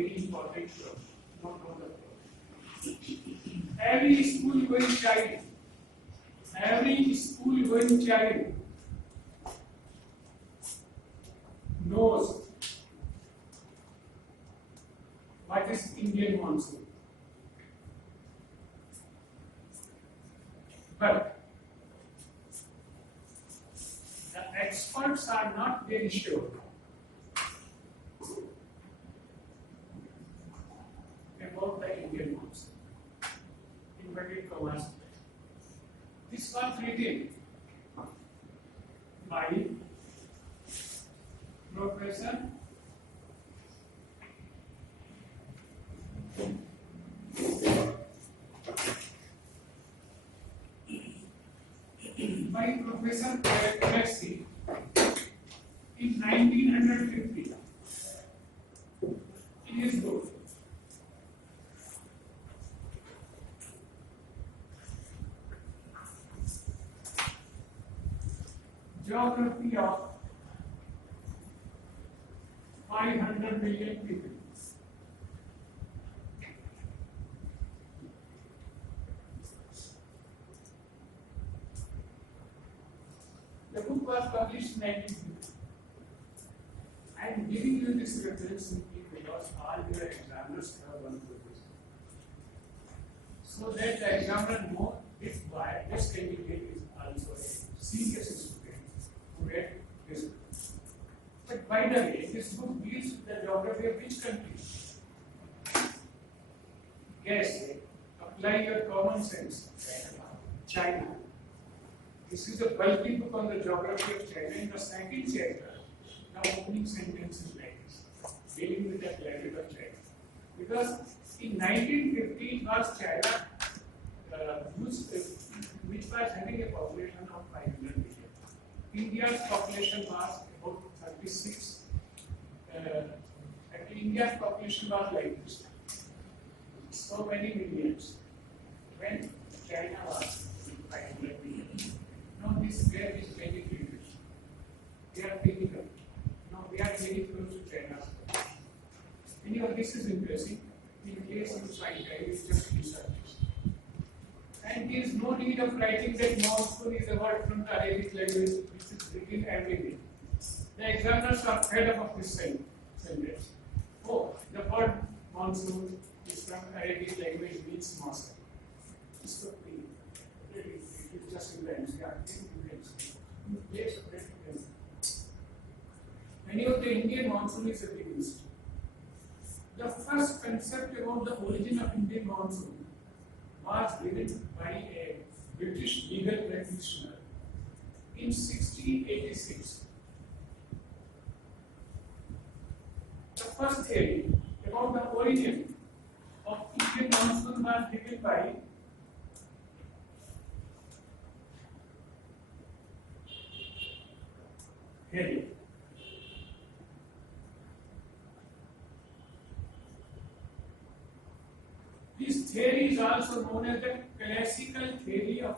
very important term, not on the term. Every school going child knows what is Indian monsoon. But the experts are not very sure about the Indian monsoon. Inverted commas. This was written by Professor Alexi in 1950 in his book. Geography of 500 million people. The book was published in 1950. I am giving you this reference simply because all your examiners have gone through this. So that the examiner knows if why this candidate is also a serious student who read this book. But by the way, this book deals with the geography of which country? Guess, apply your common sense. China. This is a bulky book on the geography of China. In the second chapter, the opening sentence is like this, dealing with the climate of China. Because in 1950 it was China, which was having a population of 500 million. India's population was about 36. Actually, India's population was like this. So many millions. When China was 500 million. Now this gap is very huge. We are picking up. Now we are very close to China. Anyway, this is interesting. In case you find I will just research this. And there is no need of writing that monsoon is a word from the Arabic language which is written everywhere. The examiners are fed up of this sentence. Oh, the word monsoon is from Arabic language means monsoon. It's just in the in place of that. Anyway, the Indian monsoon is a big mystery. The first concept about the origin of Indian monsoon was given by a British legal practitioner in 1686. The first theory about the origin of Indian monsoon was given by Halley. This theory is also known as the classical theory of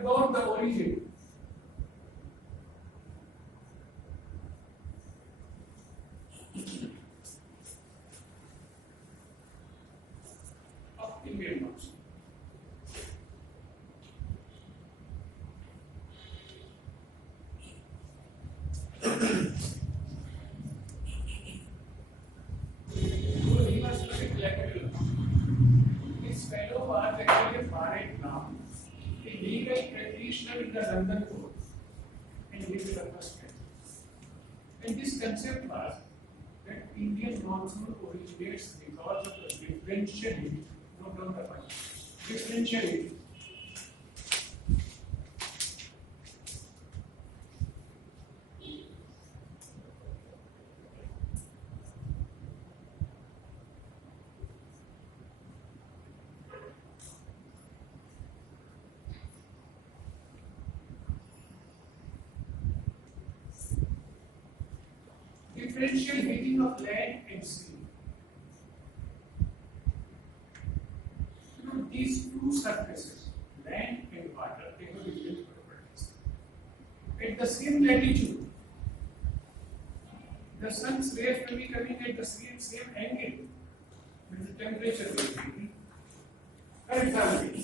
about the origin of Indian monsoon. He was very clever. This fellow was actually a foreign now, a legal practitioner in the London court, and he was the first man. And this concept was that Indian monsoon originates because of the differential heat, not on the point. Differential heat. differential heating of land and sea. These two surfaces, land and water, they have different properties. At the same latitude, the sun's rays will be coming at the same angle, with the temperature will be. For example,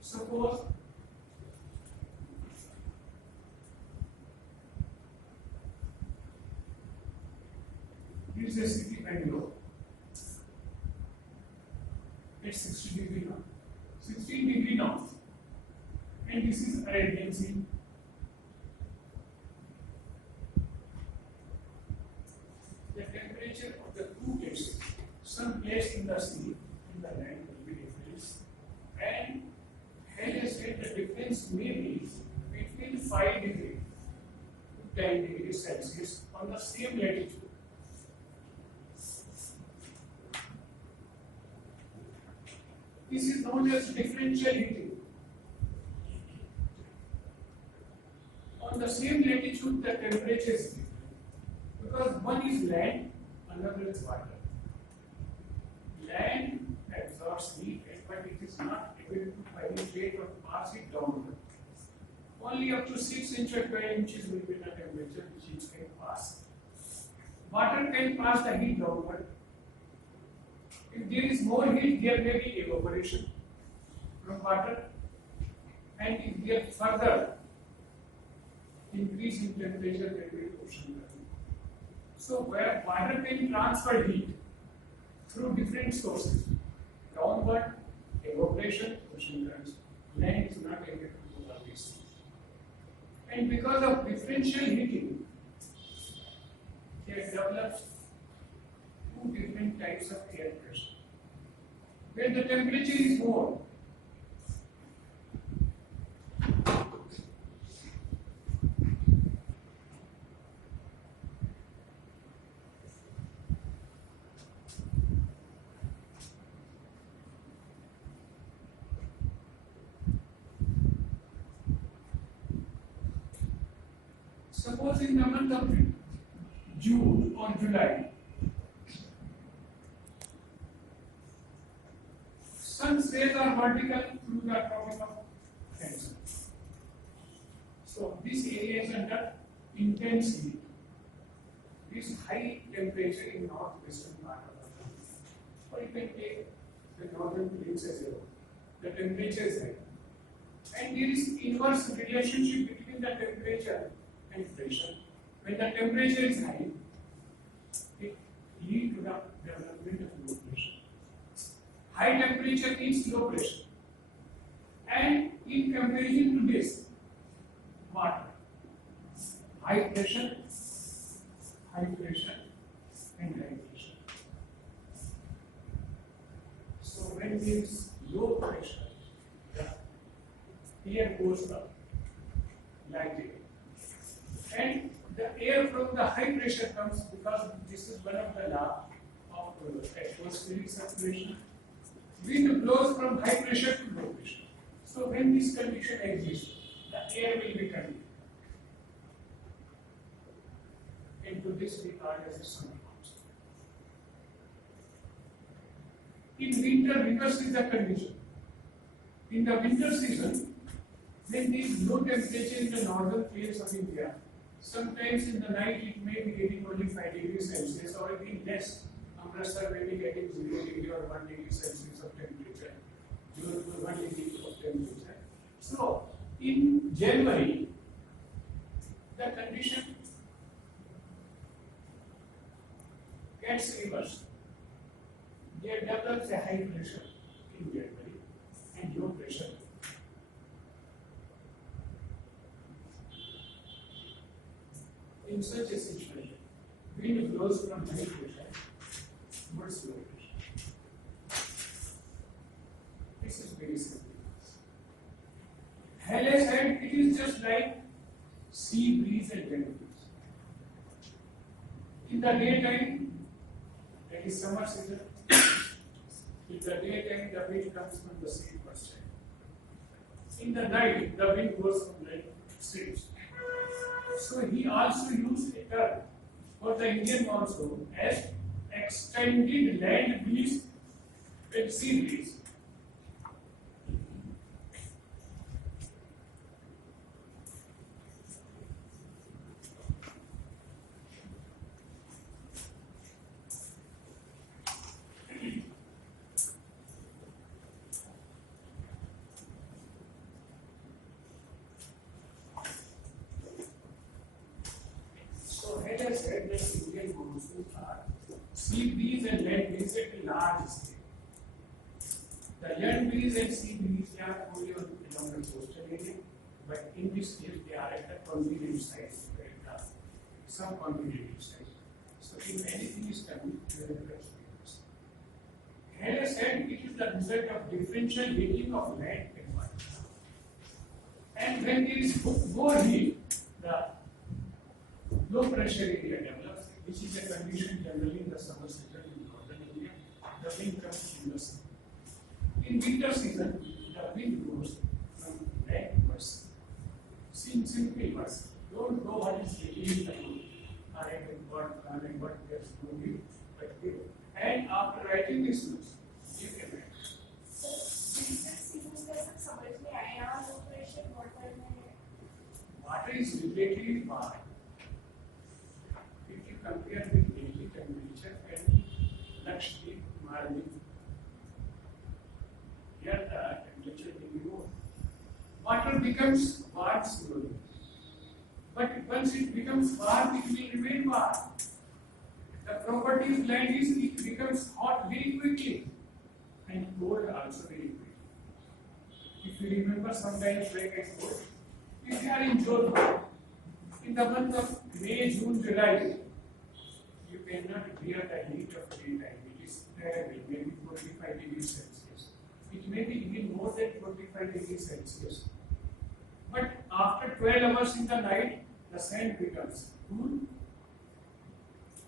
suppose this is a city Bangalore. It's 60 degree north, 16 degree north, and this is Arabian Sea. The temperature of the two places, some place in the sea, in the land will be different, and Hell has said the difference may be between 5 degrees to 10 degrees Celsius on the same latitude. This is known as differential heating. On the same latitude, the temperature is different because one is land, another is water. Land absorbs heat, but it is not able to penetrate or pass it downward. Only up to 6 inches or 12 inches will be the temperature which it can pass. Water can pass the heat downward. If there is more heat, there may be evaporation from water, and if there further increase in temperature, there will be ocean current. So, where water can transfer heat through different sources, downward, evaporation, ocean currents, land is not able to do all these things. And because of differential heating, there develops two different types of air pressure. Where the temperature is more, suppose in the month of June or July, sun's rays are vertical through the tropic of Cancer. So this area is under intense heat. This high temperature in northwestern part of the country. Or you can take the northern plains as well. The temperature is high. And there is inverse relationship between the temperature and pressure. When the temperature is high, it leads to the development of low pressure. High temperature means low pressure. And in comparison to this, water, high pressure, and high pressure. So when there is low pressure, the air goes up like this. And the air from the high pressure comes because this is one of the laws of atmospheric circulation. Wind blows from high pressure to low pressure. So when this condition exists, the air will be conducted. Into this we call as a summer monsoon. In winter, reverse is the condition. In the winter season, when there is low temperature in the northern plains of India, sometimes in the night it may be getting only 5 degrees Celsius or even less. Amritsar may be getting 0 degree or 1 degree Celsius of temperature, 0 to 1 degree of temperature. So, in January, the condition gets reversed. There develops a high pressure in January and low pressure. In such a situation, wind blows from high pressure towards low pressure. This is very simple. Halley said it is just like sea breeze and wind breeze. In the daytime, that is summer season, in the daytime the wind comes from the sea first side. in the night the wind goes from the streets. So he also used a term for the Indian monsoon as extended land breeze and sea breeze. So as I said, that Indian monsoons are sea breeze and land breeze at a large scale. The land breeze and sea breeze they are only along the coastal area, but in this case they are at a continent size, at subcontinental size. So if anything is coming, we have to experience. As I said, it is the result of differential heating of land and water. And when there is more heat, the low pressure area develops, which is a condition generally in the summer season in northern India. The wind comes in the sun. In winter season, the wind goes from land to sea. Simple words. Don't know what is happening in the room. I am what there's no view, but view. And after writing this notes, you can write. Water is relatively warm. If you compare with daily temperature and Lakshadweep, Maldives, here the temperature will be more. Water becomes warm slowly. But once it becomes warm, it will remain warm. The property of land is it becomes hot very quickly and cold also very quickly. If you remember sometimes back and forth, if you are in Jodhpur, in the month of May, June, July, you cannot bear the heat of daytime. It is terrible, maybe 45 degrees Celsius. It may be even more than 45 degrees Celsius. But after 12 hours in the night, the sand becomes cool.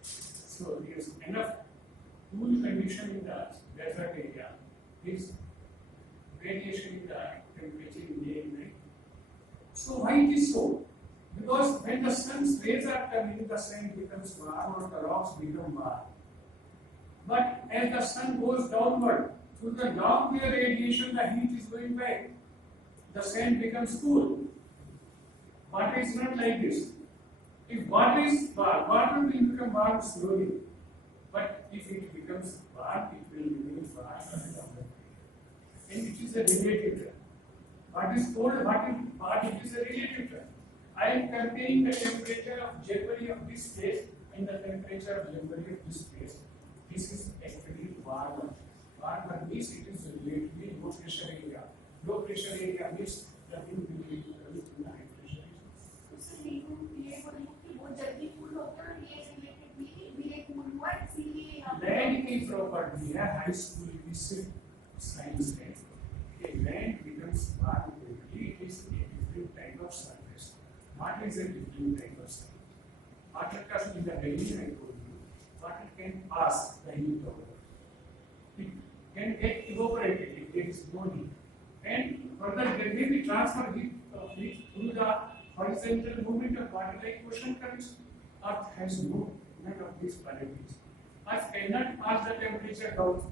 So there is enough cool condition in the desert area. This variation in the temperature in day and night. So why it is so? Because when the sun's rays are coming, the sand becomes warm or the rocks become warm. But as the sun goes downward, through the long wave radiation, the heat is going back. The sand becomes cool. Water is not like this. If water is warm, water will become warm slowly. But if it becomes warm, it will remain warm for a longer period. And it is a relative term. What is cold, what it is a relative term. I am comparing the temperature of January of this place and the temperature of January of this place. This is actually warmer. Warmer means it is relatively low pressure area. Low pressure area means the wind will be coming from the high pressure area. Land की property है high school की science है. Land becomes warm quickly. It is a different type of surface. Water is a different type of surface. Water comes in the Delhi, I told you. Water can pass the heat over. It can get evaporated if there is no heat. And further, there may be transfer heat through the horizontal movement of water like ocean currents. Earth has none of these qualities. Earth cannot pass the temperature down.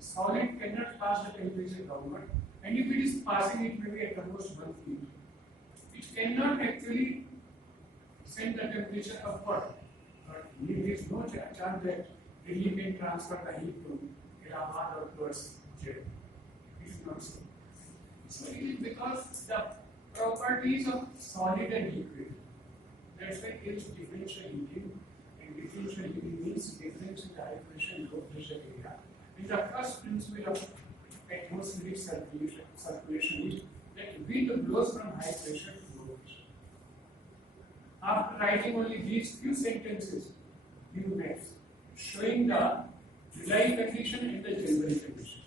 Solid cannot pass the temperature downward. And if it is passing, it may be at the most 1 feet. It cannot actually send the temperature upward. But there is no chance that Delhi can transfer the heat to Allahabad or towards Jeddah. It is not so. So it is because the properties of solid and liquid. That's why there is differential heating. And differential heating means difference in the high pressure and low pressure area. And the first principle of atmospheric circulation is that wind blows from high pressure to low pressure. After writing only these few sentences, few next, showing the July condition and the January condition.